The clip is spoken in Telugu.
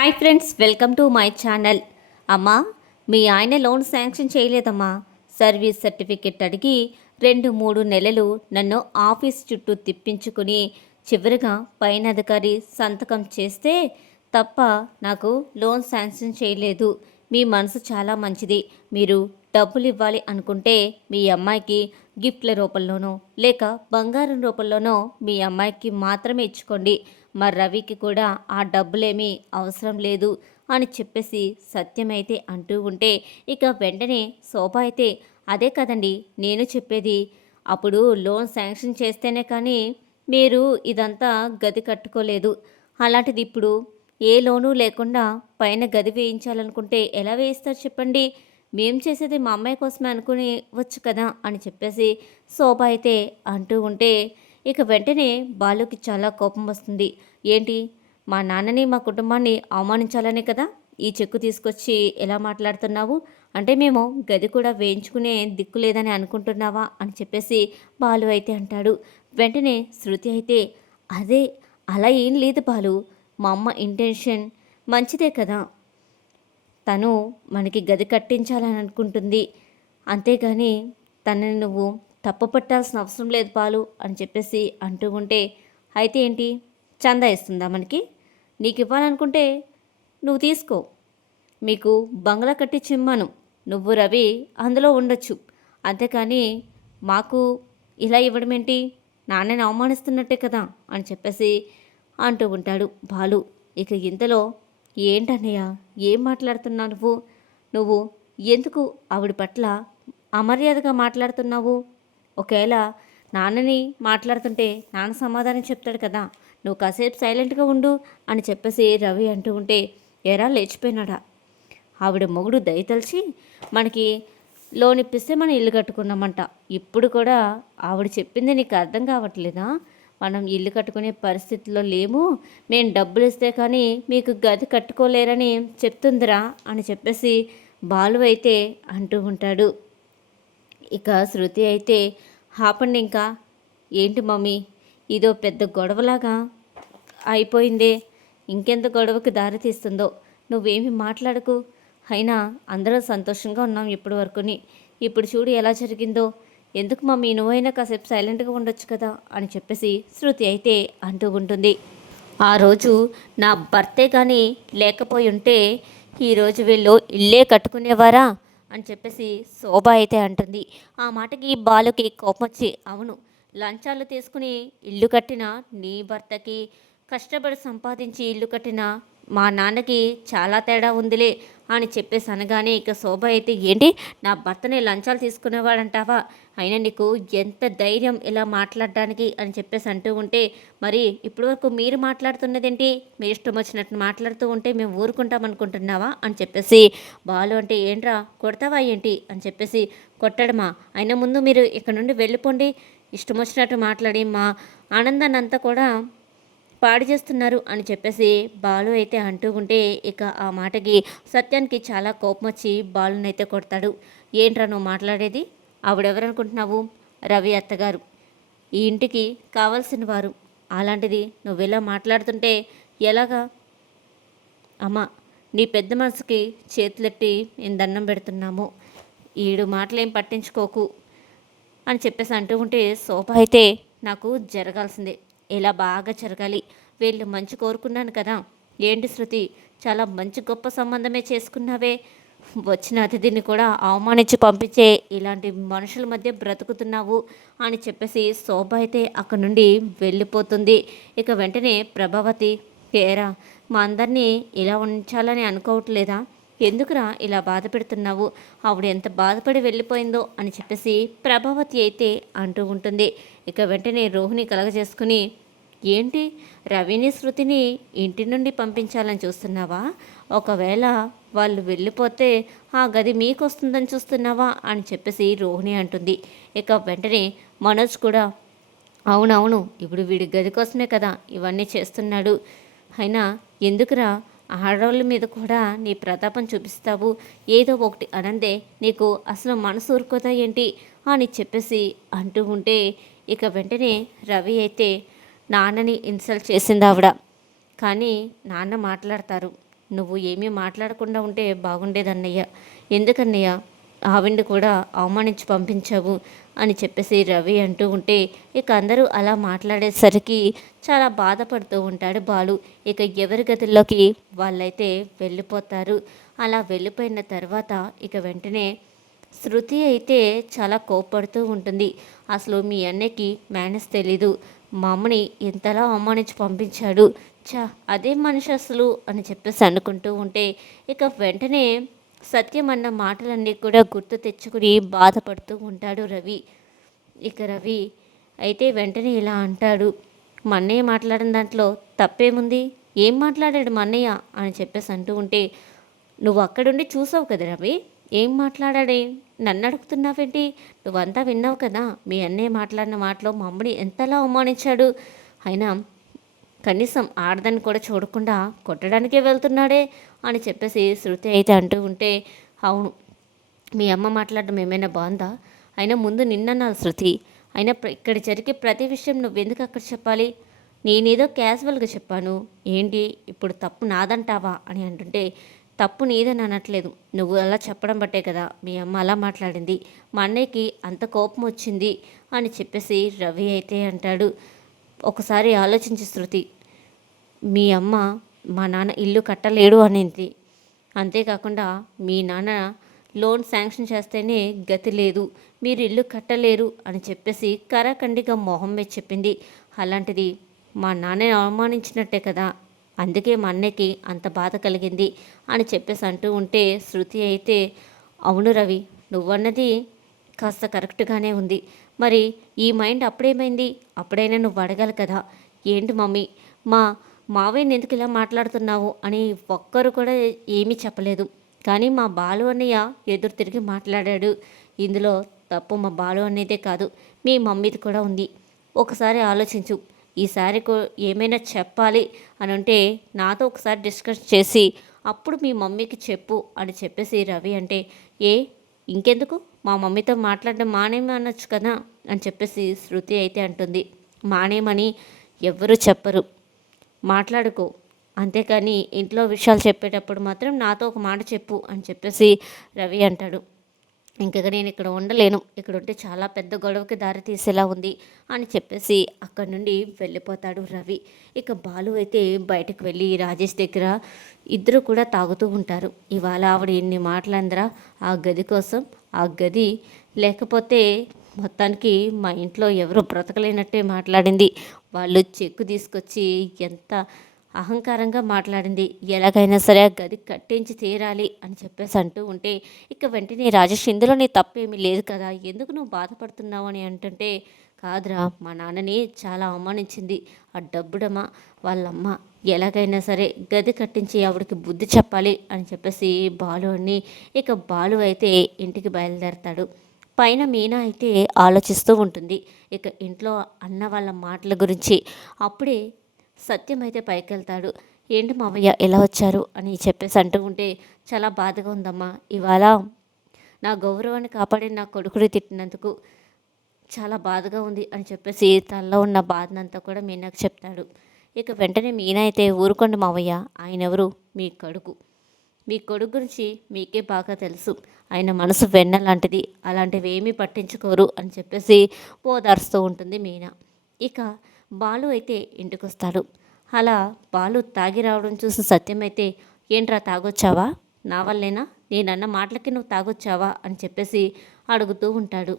Hi friends welcome to my channel. అమ్మా మీ ఆయన లోన్ శాంక్షన్ చేయలేదమ్మా. సర్వీస్ సర్టిఫికెట్ అడిగి రెండు మూడు నెలలు నన్ను ఆఫీస్ చుట్టూ తిప్పించుకుని చివరిగా పైన అధికారి సంతకం చేస్తే తప్ప నాకు లోన్ శాంక్షన్ చేయలేదు. మీ మనసు చాలా మంచిది. మీరు డబ్బులు ఇవ్వాలి అనుకుంటే మీ అమ్మాయికి గిఫ్ట్ల రూపంలోనో లేక బంగారం రూపంలోనో మీ అమ్మాయికి మాత్రమే ఇచ్చుకోండి. మరి రవికి కూడా ఆ డబ్బులేమీ అవసరం లేదు అని చెప్పేసి సత్యమైతే అంటూ ఉంటే ఇక వెంటనే శోభ అయితే అదే కదండి నేను చెప్పేది. అప్పుడు లోన్ శాంక్షన్ చేస్తేనే కానీ మీరు ఇదంతా గది కట్టుకోలేదు. అలాంటిది ఇప్పుడు ఏ లోను లేకుండా పైన గది వేయించాలనుకుంటే ఎలా వేయిస్తారు చెప్పండి? మేం చేసేది మా అమ్మాయి కోసమే అనుకుని వచ్చు కదా అని చెప్పేసి శోభ అయితే అంటూ ఉంటే ఇక వెంటనే బాలుకి చాలా కోపం వస్తుంది. ఏంటి? మా నాన్నని మా కుటుంబాన్ని అవమానించాలనే కదా? ఈ చెక్కు తీసుకొచ్చి ఎలా మాట్లాడుతున్నావు? అంటే మేము గది కూడా వేయించుకునే దిక్కు లేదని అనుకుంటున్నావా? అని చెప్పేసి బాలు అయితే అంటాడు. వెంటనే శృతి అయితే అదే అలా ఏం లేదు బాలు. మా అమ్మ ఇంటెన్షన్ మంచిదే కదా? తను మనకి గది కట్టించాలని అనుకుంటుంది. అంతేగాని తనని నువ్వు తప్పు పట్టాల్సిన అవసరం లేదు పాలు అని చెప్పేసి అంటూ ఉంటే అయితే ఏంటి? చందా ఇస్తుందా మనకి? నీకు ఇవ్వాలనుకుంటే నువ్వు తీసుకో. మీకు బంగ్లా కట్టి చిమ్మను నువ్వు రవి అందులో ఉండొచ్చు. అంతేకాని మాకు ఇలా ఇవ్వడం ఏంటి? నాన్నని అవమానిస్తున్నట్టే కదా అని చెప్పేసి అంటూ ఉంటాడు బాలు. ఇక ఇంతలో ఏంటన్నయ్య? ఏం మాట్లాడుతున్నావు నువ్వు? నువ్వు ఎందుకు ఆవిడ పట్ల అమర్యాదగా మాట్లాడుతున్నావు? ఒకవేళ నాన్నని మాట్లాడుతుంటే నాన్న సమాధానం చెప్తాడు కదా. నువ్వు కాసేపు సైలెంట్గా ఉండు అని చెప్పేసి రవి అంటూ ఉంటే ఎరా లేచిపోయినాడా? ఆవిడ మొగుడు దయతలిచి మనకి లోన్ ఇప్పిస్తే మనం ఇల్లు కట్టుకున్నామంట. ఇప్పుడు కూడా ఆవిడ చెప్పింది నీకు అర్థం కావట్లేదా? మనం ఇల్లు కట్టుకునే పరిస్థితిలో లేము. మేము డబ్బులు ఇస్తే కానీ మీకు గది కట్టుకోలేరని చెప్తుందిరా అని చెప్పేసి బాలు అయితే అంటూ ఉంటాడు. ఇక శృతి అయితే హాపండి ఇంకా. ఏంటి మమ్మీ? ఇదో పెద్ద గొడవలాగా అయిపోయిందే. ఇంకెంత గొడవకి దారి తీస్తుందో. నువ్వేమి మాట్లాడకు. అయినా అందరం సంతోషంగా ఉన్నాం ఇప్పటి వరకుని. ఇప్పుడు చూడు ఎలా జరిగిందో. ఎందుకు మమ్మీ నువ్వైనా కాసేపు సైలెంట్గా ఉండొచ్చు కదా? అని చెప్పేసి శృతి అయితే అంటూ ఉంటుంది. ఆ రోజు నా భర్తే కానీ లేకపోయి ఉంటే ఈరోజు వీళ్ళు ఇల్లే కట్టుకునేవారా? అని చెప్పేసి శోభ అయితే అంటుంది. ఆ మాటకి బాలుకి కోపం వచ్చి అవును లంచాలు తీసుకుని ఇల్లు కట్టిన నీ భర్తకి కష్టపడి సంపాదించి ఇల్లు కట్టిన మా నాన్నకి చాలా తేడా ఉందిలే. అని చెప్పేసి అనగానే ఇక శోభ అయితే ఏంటి? నా భర్తని లంచాలు తీసుకునేవాడంటావా? అయినా నీకు ఎంత ధైర్యం ఇలా మాట్లాడడానికి? అని చెప్పేసి అంటూ ఉంటే మరి ఇప్పటివరకు మీరు మాట్లాడుతున్నదేంటి? మీ ఇష్టం వచ్చినట్టు మాట్లాడుతూ ఉంటే మేము ఊరుకుంటాం అనుకుంటున్నావా? అని చెప్పేసి బాలు అంటే ఏంట్రా? కొడతావా ఏంటి? అని చెప్పేసి కొట్టడమా? అయినా ముందు మీరు ఇక్కడ నుండి వెళ్ళిపోండి. ఇష్టం వచ్చినట్టు మాట్లాడి మా ఆనందాన్ని అంతా కూడా పాడు చేస్తున్నారు అని చెప్పేసి బాలు అయితే అంటూ ఉంటే ఇక ఆ మాటకి సత్యానికి చాలా కోపం వచ్చి బాలునైతే కొడతాడు. ఏంట్రా నువ్వు మాట్లాడేది? ఆవిడెవరనుకుంటున్నావు? రవి అత్తగారు. ఈ ఇంటికి కావాల్సిన వారు. అలాంటిది నువ్వు ఇలా మాట్లాడుతుంటే ఎలాగా? అమ్మా నీ పెద్ద మనసుకి చేతులెట్టి నేను దండం పెడుతున్నాము. ఈడు మాటలేం పట్టించుకోకు అని చెప్పేసి అంటూ ఉంటే సోఫా అయితే నాకు జరగాల్సిందే. ఇలా బాగా జరగాలి? వీళ్ళు మంచి కోరుకున్నాను కదా. ఏంటి శృతి? చాలా మంచి గొప్ప సంబంధమే చేసుకున్నావే. వచ్చిన అతిథిని కూడా అవమానించి పంపించే ఇలాంటి మనుషుల మధ్య బ్రతుకుతున్నావు అని చెప్పేసి శోభ అయితే అక్కడి నుండి వెళ్ళిపోతుంది. ఇక వెంటనే ప్రభావతి పేరా మా అందరినీ ఇలా ఉంచాలని అనుకోవట్లేదా? ఎందుకురా ఇలా బాధ పెడుతున్నావు? ఆవిడ ఎంత బాధపడి వెళ్ళిపోయిందో? అని చెప్పేసి ప్రభావతి అయితే అంటూ ఉంటుంది. ఇక వెంటనే రోహిణి కలగజేసుకుని ఏంటి? రవిని శృతిని ఇంటి నుండి పంపించాలని చూస్తున్నావా? ఒకవేళ వాళ్ళు వెళ్ళిపోతే ఆ గది మీకు వస్తుందని చూస్తున్నావా? అని చెప్పేసి రోహిణి అంటుంది. ఇక వెంటనే మనోజ్ కూడా అవునవును ఇప్పుడు వీడి గది కోసమే కదా ఇవన్నీ చేస్తున్నాడు. అయినా ఎందుకురా ఆడవాళ్ళ మీద కూడా నీ ప్రతాపం చూపిస్తావు? ఏదో ఒకటి అనందే నీకు అసలు మనసు ఊరుకోదా ఏంటి? అని చెప్పేసి అంటూ ఉంటే ఇక వెంటనే రవి అయితే నాన్నని ఇన్సల్ట్ చేసింది ఆవిడ కానీ నాన్న మాట్లాడతారు. నువ్వు ఏమీ మాట్లాడకుండా ఉంటే బాగుండేదన్నయ్య. ఎందుకన్నయ్య? ఆవిడ్ని కూడా అవమానించి పంపించావు అని చెప్పేసి రవి అంటూ ఉంటే ఇక అందరూ అలా మాట్లాడేసరికి చాలా బాధపడుతూ ఉంటాడు బాలు. ఇక ఎవరి గదుల్లోకి వాళ్ళైతే వెళ్ళిపోతారు. అలా వెళ్ళిపోయిన తర్వాత ఇక వెంటనే శృతి అయితే చాలా కోప్పడుతూ ఉంటుంది. అసలు మీ అన్నయ్యకి మేనస్ తెలీదు. మా అమ్మని ఎంతలా అవమానించి పంపించాడు. చా అదే మనిషి అసలు అని చెప్పేసి అనుకుంటూ ఉంటే ఇక వెంటనే సత్యం అన్న మాటలన్నీ కూడా గుర్తు తెచ్చుకుని బాధపడుతూ ఉంటాడు రవి. ఇక రవి అయితే వెంటనే ఇలా అంటాడు. మా అన్నయ్య మాట్లాడిన దాంట్లో తప్పేముంది? ఏం మాట్లాడాడు మా అన్నయ్య అని చెప్పేసి అంటూ ఉంటే నువ్వు అక్కడుండి చూసావు కదా రవి? ఏం మాట్లాడాడే? నన్ను అడుగుతున్నావేంటి నువ్వంతా విన్నావు కదా మీ అన్నయ్య మాట్లాడిన మాటలో మా అమ్మని ఎంతలా అవమానించాడు. అయినా కనీసం ఆడదాన్ని కూడా చూడకుండా కొట్టడానికే వెళ్తున్నాడే అని చెప్పేసి శృతి అయితే అంటూ ఉంటే అవును మీ అమ్మ మాట్లాడడం ఏమైనా బాగుందా? అయినా ముందు నిన్నన్నారు శృతి. అయినా ఇక్కడ జరిగే ప్రతి విషయం నువ్వెందుకు అక్కడ చెప్పాలి? నేనేదో క్యాజువల్గా చెప్పాను. ఏంటి? ఇప్పుడు తప్పు నాదంటావా? అని అంటుంటే తప్పు నీదని అనట్లేదు. నువ్వు అలా చెప్పడం బట్టే కదా మీ అమ్మ అలా మాట్లాడింది. మా అన్నయ్యకి అంత కోపం వచ్చింది అని చెప్పేసి రవి అయితే అంటాడు. ఒకసారి ఆలోచించి శృతి. మీ అమ్మ మా నాన్న ఇల్లు కట్టలేడు అనేది. అంతేకాకుండా మీ నాన్న లోన్ శాంక్షన్ చేస్తేనే గతి లేదు. మీరు ఇల్లు కట్టలేరు అని చెప్పేసి కరాఖండిగా మొహం మీద చెప్పింది. అలాంటిది మా నాన్న అవమానించినట్టే కదా. అందుకే మా అన్నయ్యకి అంత బాధ కలిగింది అని చెప్పేసి అంటూ ఉంటే శృతి అయితే అవును రవి నువ్వన్నది కాస్త కరెక్ట్గానే ఉంది. మరి ఈ మైండ్ అప్పుడేమైంది? అప్పుడైనా నువ్వు అడగాలి కదా. ఏంటి మమ్మీ మా మావయ్యని ఎందుకు ఇలా మాట్లాడుతున్నావు? అని ఒక్కరు కూడా ఏమీ చెప్పలేదు. కానీ మా బాలు అన్నయ్య ఎదురు తిరిగి మాట్లాడాడు. ఇందులో తప్పు మా బాలు అనేదే కాదు మీ మమ్మీది కూడా ఉంది. ఒకసారి ఆలోచించు. ఈసారి ఏమైనా చెప్పాలి అని అంటే నాతో ఒకసారి డిస్కస్ చేసి అప్పుడు మీ మమ్మీకి చెప్పు అని చెప్పేసి రవి అంటే ఏ ఇంకెందుకు? మా మమ్మీతో మాట్లాడడం మానేమి అనొచ్చు కదా అని చెప్పేసి శృతి అయితే అంటుంది. మానేమని ఎవ్వరూ చెప్పరు. మాట్లాడుకో. అంతేకాని ఇంట్లో విషయాలు చెప్పేటప్పుడు మాత్రం నాతో ఒక మాట చెప్పు అని చెప్పేసి రవి అంటాడు. ఇంక నేను ఇక్కడ ఉండలేను. ఇక్కడ ఉంటే చాలా పెద్ద గొడవకి దారి తీసేలా ఉంది అని చెప్పేసి అక్కడి నుండి వెళ్ళిపోతాడు రవి. ఇక బాలు అయితే బయటకు వెళ్ళి రాజేష్ దగ్గర ఇద్దరు కూడా తాగుతూ ఉంటారు. ఇవాళ ఆవిడ ఎన్ని మాటలందరా? ఆ గది కోసం ఆ గది లేకపోతే మొత్తానికి మా ఇంట్లో ఎవరు బ్రతకలేనట్టే మాట్లాడింది. వాళ్ళు చెక్కు తీసుకొచ్చి ఎంత అహంకారంగా మాట్లాడింది. ఎలాగైనా సరే ఆ గది కట్టించి తీరాలి అని చెప్పేసి అంటూ ఉంటే ఇక వెంటనే రాజేష్ ఇందులో నీ తప్పేమీ లేదు కదా ఎందుకు నువ్వు బాధపడుతున్నావు? అని అంటుంటే కాదురా మా నాన్నని చాలా అవమానించింది. ఆ డబ్బుడమ్మ వాళ్ళమ్మ ఎలాగైనా సరే గది కట్టించి ఆవిడకి బుద్ధి చెప్పాలి అని చెప్పేసి బాలు అని ఇక బాలు అయితే ఇంటికి బయలుదేరతాడు. పైన మీనా అయితే ఆలోచిస్తూ ఉంటుంది. ఇక ఇంట్లో అన్న వాళ్ళ మాటల గురించి. అప్పుడే సత్యం అయితే పైకి ఏంటి మావయ్య ఎలా వచ్చారు? అని చెప్పేసి అంటూ ఉంటే చాలా బాధగా ఉందమ్మా. ఇవాళ నా గౌరవాన్ని కాపాడి నా కొడుకుని తిట్టినందుకు చాలా బాధగా ఉంది అని చెప్పేసి తనలో ఉన్న బాధనంతా కూడా మీనాకు చెప్తాడు. ఇక వెంటనే మీనా అయితే ఊరుకోండి మావయ్య ఆయన ఎవరు? మీ కొడుకు. మీ కొడుకు గురించి మీకే బాగా తెలుసు. ఆయన మనసు వెన్న లాంటిది. అలాంటివి ఏమీ పట్టించుకోరు అని చెప్పేసి ఓదార్స్తూ ఉంటుంది మీనా. ఇక బాలు అయితే ఇంటికొస్తాడు. అలా బాలు తాగి రావడం చూసిన సత్యం అయితే ఏంట్రా తాగొచ్చావా? నా వల్లేనా? నేనన్న మాటలకి నువ్వు తాగొచ్చావా? అని చెప్పేసి అడుగుతూ ఉంటాడు.